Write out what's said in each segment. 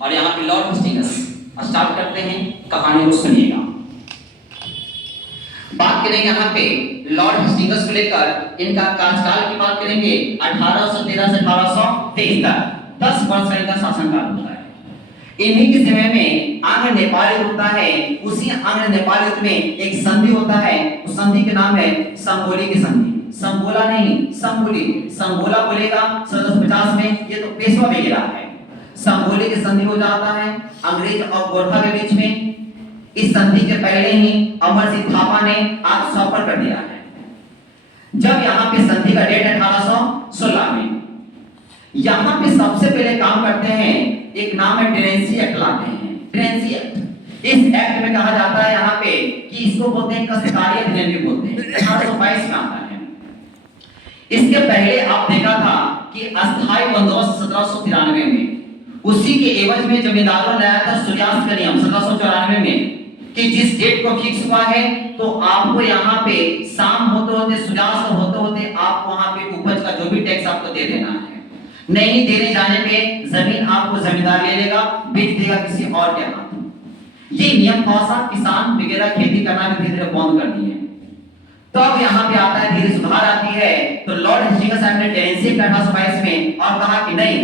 और यहाँ पे लॉर्ड हेस्टिंग्स। स्टार्ट करते हैं, कहानी को सुनिएगा। बात करेंगे यहाँ पे लॉर्ड हेस्टिंग्स को लेकर, इनका कार्यकाल की बात करेंगे 1813 से 1823 तक 10 वर्ष का इनका शासनकाल होता है। इन्हीं के समय में आंग्ल नेपाल युद्ध होता है। उसी आंग्ल नेपाल युद्ध में एक संधि होता है, उस संधि का नाम है संगोली की संधि। संगोला नहीं, संगोली। संगोला बोलेगा 1750 में, ये तो पेशवा वगैरह है। संगोली की संधि हो जाता है अंग्रेज और गोरखा के बीच में। इस संधि के पहले ही अमर सिंह थापा ने आत्मसमर्पण कर दिया है। जब यहाँ पे संधि का डेट 1816 में, यहाँ पे सबसे पहले काम करते हैं, एक नाम है टेनेंसी एक्ट लाते हैं। टेनेंसी एक्ट, इस एक्ट में कहा जाता है यहाँ पे कि इसको बोलते हैं कष्टकारी अधिनियम भी बोलते हैं। 1822 में आता है। इसके पहले आप देखा था कि अस्थायी बंदोबस्त 1793 में, उसी के एवज में जमींदारों ने लाया था सूर्यास्त का नियम 1794 में, कि जिस डेट को फिक्स हुआ है तो आपको यहाँ पे शाम होते होते, सूर्यास्त होते होते आपको वहाँ पे उपज का जो भी टैक्स आपको दे देना है। नहीं देने जाने पे जमीन आपको जमींदार ले लेगा, बेच देगा किसी और के हाथ। ये नियम पासा किसान वगैरह खेती करना भी धीरे धीरे बंद कर दिए। तो अब यहाँ पे आता है, धीरे सुधार आती है। तो लॉर्ड हेस्टिंग्स ने टेनेंसी एक्ट 1822 में और कहा कि नहीं,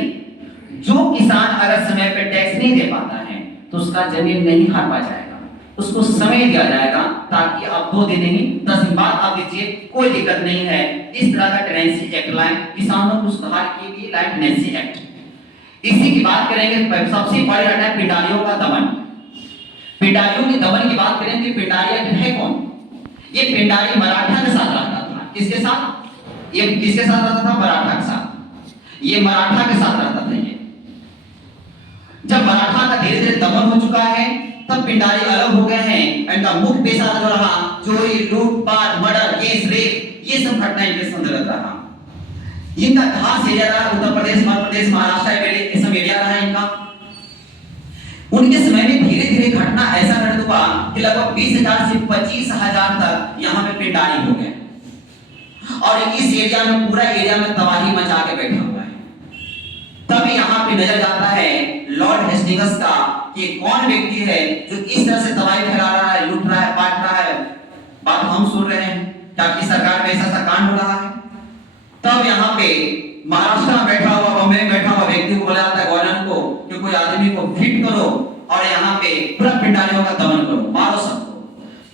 जो किसान अगर समय पे टैक्स नहीं दे पाता है तो उसका जमीन नहीं हड़पा जाएगा, उसको समय दिया जाएगा, ताकि आप 2 दिन नहीं 10 दिन बाद आप दीजिए, कोई दिक्कत नहीं है। इस तरह का टेनेंसी एक्ट लाए, किसानों को सुधार के लिए लाए टेनेंसी एक्ट। इसी की बात करेंगे, सबसे बड़ी रहता है पिंडारियों का दमन। पिंडारियों के दमन की बात करें तो पिंडारी एक्ट है कौन? ये पिंडारी मराठा के साथ रहता था। किसके साथ? ये किसके साथ रहता था? मराठा के साथ। ये मराठा के साथ रहता था। ये जब मराठा का धीरे धीरे दमन हो चुका है, तब पिंडारी अलग हो गए हैं। इनका मुख्य पेशा जो रहा चोरी, लूटपाट, मर्डर, केस, रेप, ये सब घटनाएं इनके संदर्भ रहा। इनका खास एरिया रहा उत्तर प्रदेश, मध्य प्रदेश, महाराष्ट्र, ये सब एरिया रहा इनका। उनके समय में धीरे धीरे घटना ऐसा घटित हुआ कि लगभग 20,000 से 25,000 तक यहाँ पे पिंडारी हो गए, और इस एरिया में, पूरा एरिया में तबाही मचा के बैठा हुआ है। तब यहाँ पे नजर जाता है लॉर्ड हेस्टिंग्स का कि कौन व्यक्ति है जो इस तरह से तबाही फैला रहा है, लूट रहा है, बांट रहा है। बात हम सुन रहे हैं ताकि सरकार में ऐसा कांड हो रहा है। तब यहाँ पे महाराष्ट्र में बैठा हुआ, बॉम्बे में बैठा हुआ व्यक्ति को बोला जाता है गवर्नर को कि कोई आदमी को फिट करो और यहाँ पे पूरा पिंडारियों का दमन करो, मारो सबको।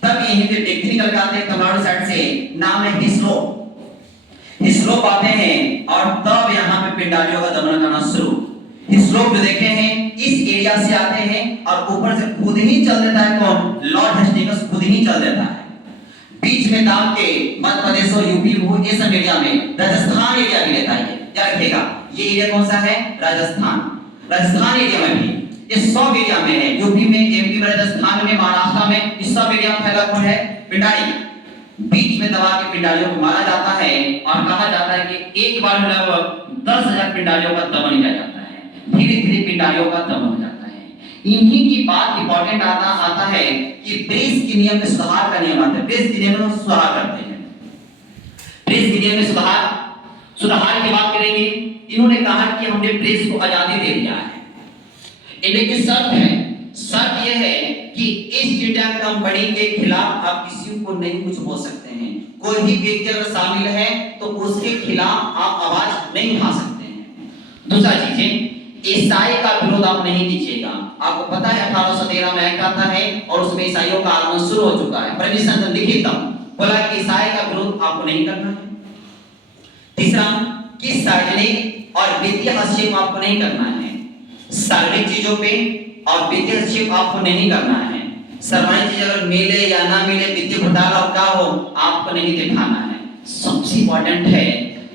तब यहीं पे व्यक्ति निकल के आते हैं तमिलनाडु साइड से, नाम है हिस्लो। हिस्लो आते हैं और तब यहाँ पे पिंडारियों का दमन करना शुरू। हिस्लो जो देखे हैं इस एरिया से आते हैं और ऊपर से खुद ही चल देता है कौन? लॉर्ड हेस्टिंग्स खुद ही चल देता है। बीच में दाम के मध्य प्रदेश और यूपी वो ये सब एरिया में राजस्थान एरिया भी लेता है। क्या रखेगा? ये एरिया कौन सा है? राजस्थान। राजस्थान एरिया में भी ये सब एरिया में है, यूपी में, एमपी में, राजस्थान में, महाराष्ट्र में, इस सब एरिया में फैला कौन है? पिंडारी। बीच में दबा के पिंडारियों को मारा जाता है और कहा जाता है कि एक बार में लगभग 10,000 पिंडारियों का दमन किया जाता है। धीरे धीरे पिंडारियों का दमन हो जाता है। इन्हीं की बात इंपॉर्टेंट आता है कि प्रेस के नियम में सुधार का नियम आता है। प्रेस के नियम में सुधार करते हैं। प्रेस के नियम में सुधार की बात करेंगे। इन्होंने कहा कि हमने प्रेस को आजादी दे दिया है। इनकी शर्त है, शर्त यह है कि ईस्ट इंडिया कंपनी के खिलाफ आप किसी को नहीं कुछ बोल सकते हैं। कोई भी व्यक्ति अगर शामिल है तो उसके खिलाफ आप आवाज नहीं उठा सकते हैं। दूसरा चीज है, ईसाई का विरोध आप नहीं कीजिएगा। आपको पता है 1813 में एक्ट आता है और उसमें ईसाइयों का आगमन शुरू हो चुका है। परमिशन लिखित बोला कि ईसाई का विरोध आपको नहीं करना है। तीसरा, कि सार्वजनिक और वित्तीय हस्तक्षेप आपको नहीं करना है। सार्वजनिक चीजों पे और वित्तीय हस्तक्षेप आपको नहीं करना है। सार्वजनिक चीज अगर मिले या ना मिले, वित्तीय घोटाला और क्या हो, आपको नहीं दिखाना है। सबसे इंपॉर्टेंट है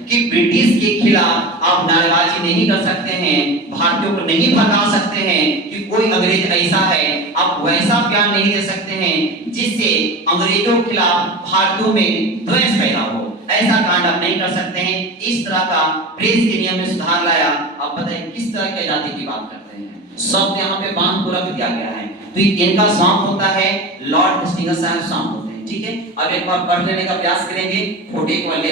कि ब्रिटिश के खिलाफ आप नारेबाजी नहीं कर सकते हैं, भारतीयों को नहीं भड़का सकते हैं कि कोई अंग्रेज ऐसा है। आप वैसा बयान नहीं दे सकते हैं जिससे अंग्रेजों के खिलाफ भारतीयों में द्वेष पैदा हो। ऐसा कांड आप नहीं कर सकते हैं। इस तरह का प्रेस के नियम में सुधार लाया। आप बताइए किस तरह की आजादी की बात करते हैं। शब्द यहाँ पे बांध को रख दिया गया है। तो इनका स्वांग होता है लॉर्ड हेस्टिंग्स साहब स्वांग होते हैं। ठीक है, अब एक बार पढ़ लेने का प्रयास करेंगे। 40 वाले